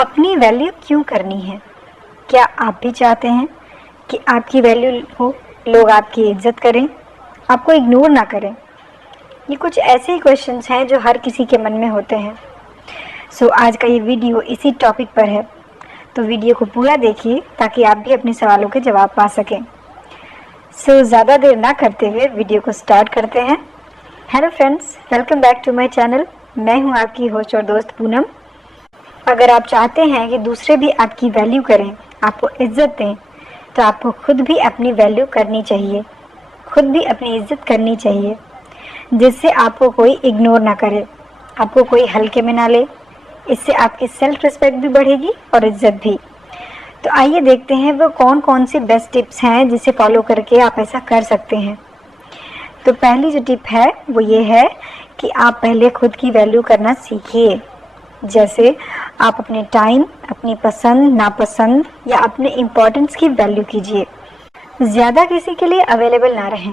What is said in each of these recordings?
अपनी वैल्यू क्यों करनी है? क्या आप भी चाहते हैं कि आपकी वैल्यू हो, लोग आपकी इज्जत करें, आपको इग्नोर ना करें? ये कुछ ऐसे ही क्वेश्चंस हैं जो हर किसी के मन में होते हैं। आज का ये वीडियो इसी टॉपिक पर है, तो वीडियो को पूरा देखिए ताकि आप भी अपने सवालों के जवाब पा सकें। ज़्यादा देर ना करते हुए वीडियो को स्टार्ट करते हैं। Hello friends, welcome back to my channel. मैं हूं आपकी होस्ट और दोस्त पूनम। अगर आप चाहते हैं कि दूसरे भी आपकी वैल्यू करें, आपको इज्जत दें, तो आपको खुद भी अपनी वैल्यू करनी चाहिए, खुद भी अपनी इज्जत करनी चाहिए, जिससे आपको कोई इग्नोर ना करे, आपको कोई हल्के में ना ले। इससे आपकी सेल्फ रिस्पेक्ट भी बढ़ेगी और इज्जत भी। तो आइए देखते हैं वो कौन कौन सी बेस्ट टिप्स हैं जिसे फॉलो करके आप ऐसा कर सकते हैं। तो पहली जो टिप है वो ये है कि आप पहले खुद की वैल्यू करना सीखिए। जैसे आप अपने टाइम, अपनी पसंद नापसंद या अपने इम्पोर्टेंस की वैल्यू कीजिए। ज़्यादा किसी के लिए अवेलेबल ना रहें।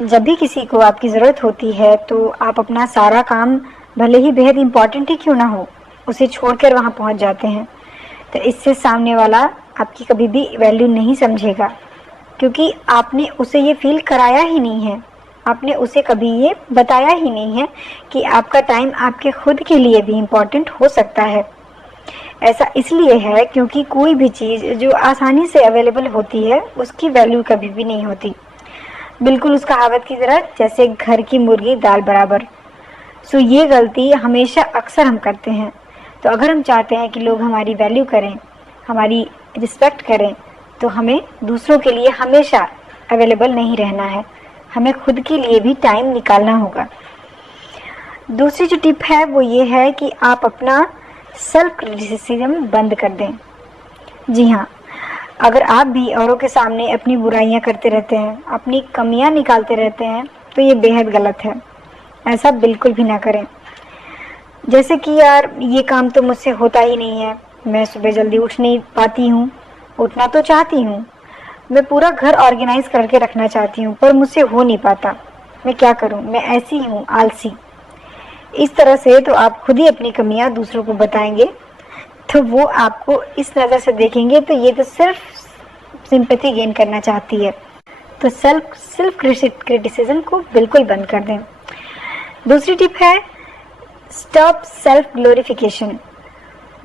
जब भी किसी को आपकी ज़रूरत होती है तो आप अपना सारा काम, भले ही बेहद इम्पोर्टेंट ही क्यों ना हो, उसे छोड़कर वहाँ पहुँच जाते हैं। तो इससे सामने वाला आपकी कभी भी वैल्यू नहीं समझेगा, क्योंकि आपने उसे ये फील कराया ही नहीं है, आपने उसे कभी ये बताया ही नहीं है कि आपका टाइम आपके खुद के लिए भी इम्पोर्टेंट हो सकता है। ऐसा इसलिए है क्योंकि कोई भी चीज़ जो आसानी से अवेलेबल होती है उसकी वैल्यू कभी भी नहीं होती। बिल्कुल उस कहावत की तरह, जैसे घर की मुर्गी दाल बराबर। ये गलती हमेशा अक्सर हम करते हैं। तो अगर हम चाहते हैं कि लोग हमारी वैल्यू करें, हमारी रिस्पेक्ट करें, तो हमें दूसरों के लिए हमेशा अवेलेबल नहीं रहना है, हमें खुद के लिए भी टाइम निकालना होगा। दूसरी जो टिप है वो ये है कि आप अपना सेल्फ क्रिटिसिज्म बंद कर दें। जी हाँ, अगर आप भी औरों के सामने अपनी बुराइयां करते रहते हैं, अपनी कमियां निकालते रहते हैं, तो ये बेहद गलत है। ऐसा बिल्कुल भी ना करें। जैसे कि यार, ये काम तो मुझसे होता ही नहीं है, मैं सुबह जल्दी उठ नहीं पाती हूँ, उठना तो चाहती हूँ, मैं पूरा घर ऑर्गेनाइज करके रखना चाहती हूँ, पर मुझसे हो नहीं पाता, मैं क्या करूँ, मैं ऐसी हूँ, आलसी। इस तरह से तो आप खुद ही अपनी कमियां दूसरों को बताएंगे, तो वो आपको इस नज़र से देखेंगे, तो ये तो सिर्फ सिंपैथी गेन करना चाहती है। तो सेल्फ क्रिटिसिज्म को बिल्कुल बंद कर दें। दूसरी टिप है स्टॉप सेल्फ ग्लोरिफिकेशन।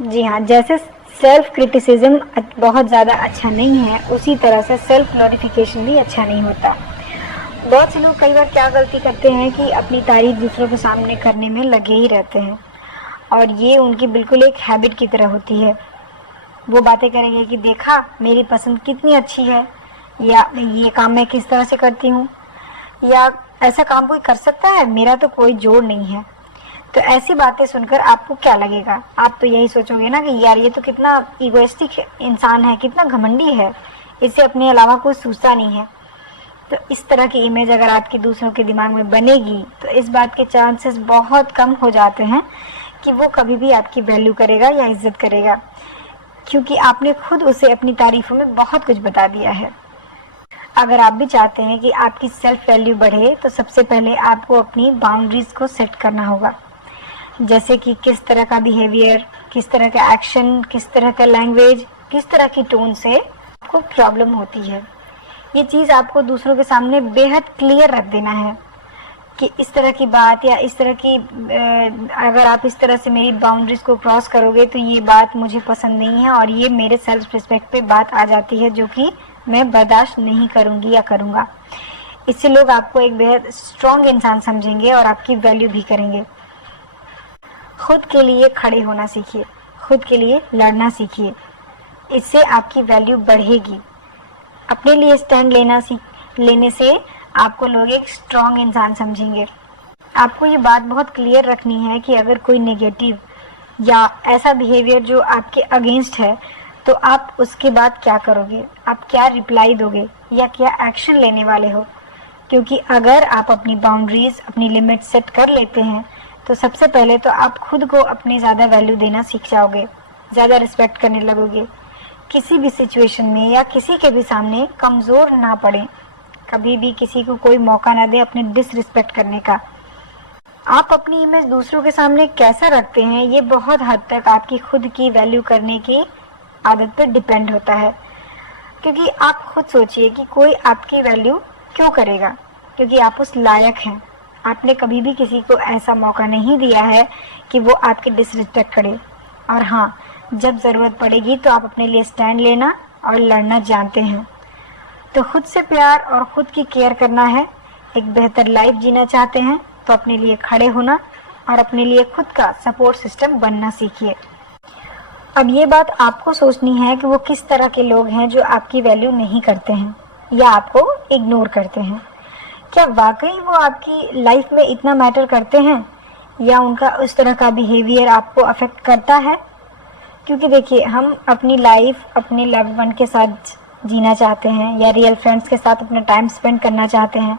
जी हाँ, जैसे सेल्फ क्रिटिसिज्म बहुत ज़्यादा अच्छा नहीं है, उसी तरह से सेल्फ ग्लोरिफिकेशन भी अच्छा नहीं होता। बहुत से लोग कई बार क्या गलती करते हैं कि अपनी तारीफ दूसरों के सामने करने में लगे ही रहते हैं, और ये उनकी बिल्कुल एक हैबिट की तरह होती है। वो बातें करेंगे कि देखा मेरी पसंद कितनी अच्छी है, या ये काम मैं किस तरह से करती हूँ, या ऐसा काम कोई कर सकता है, मेरा तो कोई जोड़ नहीं है। तो ऐसी बातें सुनकर आपको क्या लगेगा? आप तो यही सोचोगे ना कि यार ये तो कितना इगोइस्टिक इंसान है, कितना घमंडी है, इसे अपने अलावा कोई सोचता नहीं है। तो इस तरह की इमेज अगर आपकी दूसरों के दिमाग में बनेगी, तो इस बात के चांसेस बहुत कम हो जाते हैं कि वो कभी भी आपकी वैल्यू करेगा या इज्जत करेगा, क्योंकि आपने खुद उसे अपनी तारीफों में बहुत कुछ बता दिया है। अगर आप भी चाहते हैं कि आपकी सेल्फ वैल्यू बढ़े, तो सबसे पहले आपको अपनी बाउंड्रीज को सेट करना होगा। जैसे कि किस तरह का बिहेवियर, किस तरह का एक्शन, किस तरह का लैंग्वेज, किस तरह की टोन से आपको प्रॉब्लम होती है। ये चीज़ आपको दूसरों के सामने बेहद क्लियर रख देना है कि इस तरह की बात या इस तरह की अगर आप इस तरह से मेरी बाउंड्रीज को क्रॉस करोगे तो ये बात मुझे पसंद नहीं है, और ये मेरे सेल्फ रिस्पेक्ट पे बात आ जाती है, जो कि मैं बर्दाश्त नहीं करूँगी या करूँगा। इससे लोग आपको एक बेहद स्ट्रॉन्ग इंसान समझेंगे और आपकी वैल्यू भी करेंगे। खुद के लिए खड़े होना सीखिए, खुद के लिए लड़ना सीखिए, इससे आपकी वैल्यू बढ़ेगी। अपने लिए स्टैंड लेने से आपको लोग एक स्ट्रॉन्ग इंसान समझेंगे। आपको ये बात बहुत क्लियर रखनी है कि अगर कोई नेगेटिव या ऐसा बिहेवियर जो आपके अगेंस्ट है, तो आप उसके बाद क्या करोगे, आप क्या रिप्लाई दोगे या क्या एक्शन लेने वाले हो। क्योंकि अगर आप अपनी बाउंड्रीज, अपनी लिमिट सेट कर लेते हैं, तो सबसे पहले तो आप खुद को अपनी ज़्यादा वैल्यू देना सीख जाओगे, ज़्यादा रिस्पेक्ट करने लगोगे। किसी भी सिचुएशन में या किसी के भी सामने कमज़ोर ना पड़े, कभी भी किसी को कोई मौका ना दे अपने डिसरिस्पेक्ट करने का। आप अपनी इमेज दूसरों के सामने कैसा रखते हैं, ये बहुत हद तक आपकी खुद की वैल्यू करने की आदत पर डिपेंड होता है। क्योंकि आप खुद सोचिए कि कोई आपकी वैल्यू क्यों करेगा, क्योंकि आप उस लायक हैं। आपने कभी भी किसी को ऐसा मौका नहीं दिया है कि वो आपकी डिसरिस्पेक्ट करे। और हाँ, जब ज़रूरत पड़ेगी तो आप अपने लिए स्टैंड लेना और लड़ना जानते हैं। तो खुद से प्यार और खुद की केयर करना है। एक बेहतर लाइफ जीना चाहते हैं तो अपने लिए खड़े होना और अपने लिए खुद का सपोर्ट सिस्टम बनना सीखिए। अब ये बात आपको सोचनी है कि वो किस तरह के लोग हैं जो आपकी वैल्यू नहीं करते हैं या आपको इग्नोर करते हैं। क्या वाकई वो आपकी लाइफ में इतना मैटर करते हैं या उनका उस तरह का बिहेवियर आपको अफेक्ट करता है? क्योंकि देखिए, हम अपनी लाइफ अपने लव्ड वन के साथ जीना चाहते हैं या रियल फ्रेंड्स के साथ अपना टाइम स्पेंड करना चाहते हैं।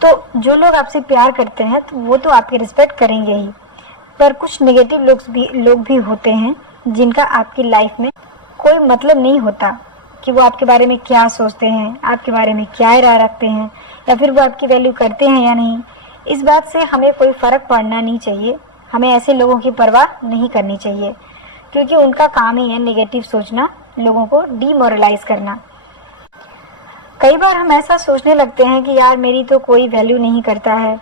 तो जो लोग आपसे प्यार करते हैं तो वो तो आपकी रिस्पेक्ट करेंगे ही, पर कुछ नेगेटिव लोग भी होते हैं जिनका आपकी लाइफ में कोई मतलब नहीं होता कि वो आपके बारे में क्या सोचते हैं, आपके बारे में क्या राय रखते हैं, या फिर वो आपकी वैल्यू करते हैं या नहीं। इस बात से हमें कोई फ़र्क पड़ना नहीं चाहिए। हमें ऐसे लोगों की परवाह नहीं करनी चाहिए, क्योंकि उनका काम ही है नेगेटिव सोचना, लोगों को डीमोरलाइज करना। कई बार हम ऐसा सोचने लगते हैं कि यार मेरी तो कोई वैल्यू नहीं करता है,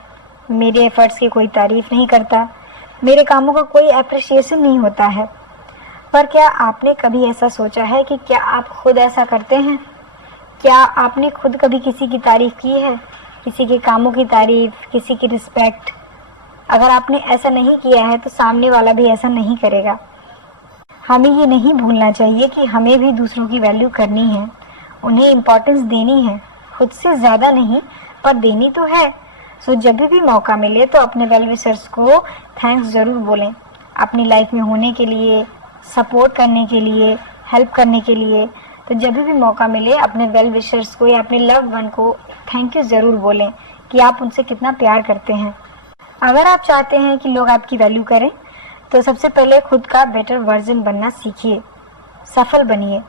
मेरे एफर्ट्स की कोई तारीफ़ नहीं करता, मेरे कामों का कोई अप्रिशिएशन नहीं होता है। पर क्या आपने कभी ऐसा सोचा है कि क्या आप खुद ऐसा करते हैं? क्या आपने खुद कभी किसी की तारीफ़ की है, किसी के कामों की तारीफ़, किसी की रिस्पेक्ट? अगर आपने ऐसा नहीं किया है तो सामने वाला भी ऐसा नहीं करेगा। हमें ये नहीं भूलना चाहिए कि हमें भी दूसरों की वैल्यू करनी है, उन्हें इम्पोर्टेंस देनी है, खुद से ज़्यादा नहीं पर देनी तो है। सो जब भी मौका मिले तो अपने वेल विशर्स को थैंक्स ज़रूर बोलें। अपनी लाइफ में होने के लिए, सपोर्ट करने के लिए, हेल्प करने के लिए। तो जब भी मौका मिले अपने वेल विशर्स को या अपने लव्ड वन को थैंक यू ज़रूर बोलें कि आप उनसे कितना प्यार करते हैं। अगर आप चाहते हैं कि लोग आपकी वैल्यू करें तो सबसे पहले खुद का बेटर वर्जन बनना सीखिए, सफल बनिए।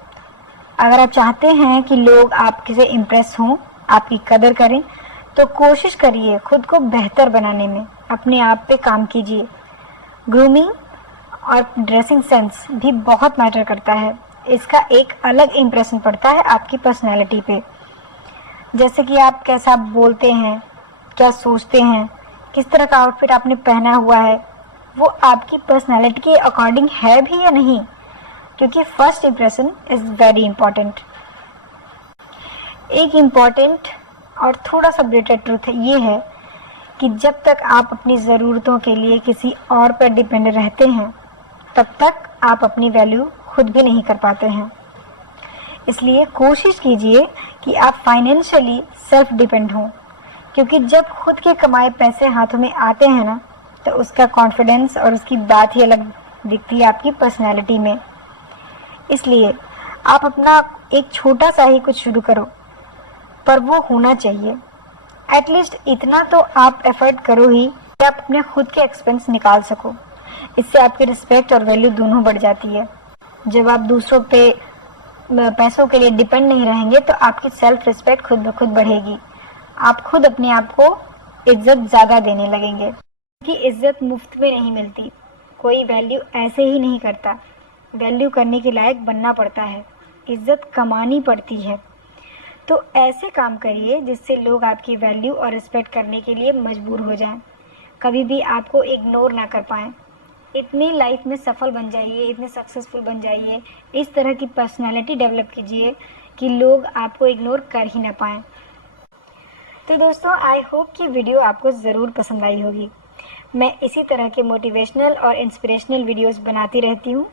अगर आप चाहते हैं कि लोग आपसे इम्प्रेस हों, आपकी कदर करें, तो कोशिश करिए खुद को बेहतर बनाने में, अपने आप पे काम कीजिए। ग्रूमिंग और ड्रेसिंग सेंस भी बहुत मैटर करता है। इसका एक अलग इम्प्रेशन पड़ता है आपकी पर्सनैलिटी पे। जैसे कि आप कैसा बोलते हैं, क्या सोचते हैं, किस तरह का आउटफिट आपने पहना हुआ है, वो आपकी पर्सनैलिटी के अकॉर्डिंग है भी या नहीं, क्योंकि first impression is very important. एक इम्पॉर्टेंट और थोड़ा सा ब्रिटर ट्रूथ ये है कि जब तक आप अपनी ज़रूरतों के लिए किसी और पर डिपेंड रहते हैं तब तक आप अपनी वैल्यू खुद भी नहीं कर पाते हैं। इसलिए कोशिश कीजिए कि आप फाइनेंशियली सेल्फ डिपेंड हों, क्योंकि जब खुद के कमाए पैसे हाथों में आते हैं ना, तो उसका कॉन्फिडेंस और उसकी बात ही अलग दिखती है आपकी पर्सनैलिटी में। इसलिए आप अपना एक छोटा सा ही कुछ शुरू करो, पर वो होना चाहिए। एटलीस्ट इतना तो आप एफर्ट करो ही कि आप अपने खुद के एक्सपेंस निकाल सको। इससे आपकी रिस्पेक्ट और वैल्यू दोनों बढ़ जाती है। जब आप दूसरों पे पैसों के लिए डिपेंड नहीं रहेंगे तो आपकी सेल्फ रिस्पेक्ट खुद ब खुद बढ़ेगी। आप खुद अपने आप को इज्जत ज़्यादा देने लगेंगे, क्योंकि इज्जत मुफ्त में नहीं मिलती। कोई वैल्यू ऐसे ही नहीं करता। वैल्यू करने के लायक बनना पड़ता है, इज्जत कमानी पड़ती है। तो ऐसे काम करिए जिससे लोग आपकी वैल्यू और रिस्पेक्ट करने के लिए मजबूर हो जाएं, कभी भी आपको इग्नोर ना कर पाएं। इतनी लाइफ में सफल बन जाइए, इतने सक्सेसफुल बन जाइए, इस तरह की पर्सनालिटी डेवलप कीजिए कि लोग आपको इग्नोर कर ही ना पाएं। तो दोस्तों, आई होप कि वीडियो आपको ज़रूर पसंद आई होगी। मैं इसी तरह के मोटिवेशनल और इंस्पिरेशनल वीडियोस बनाती रहती हूँ।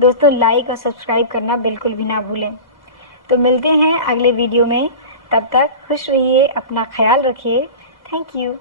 दोस्तों, लाइक और सब्सक्राइब करना बिल्कुल भी ना भूलें। तो मिलते हैं अगले वीडियो में। तब तक खुश रहिए, अपना ख्याल रखिए। Thank you.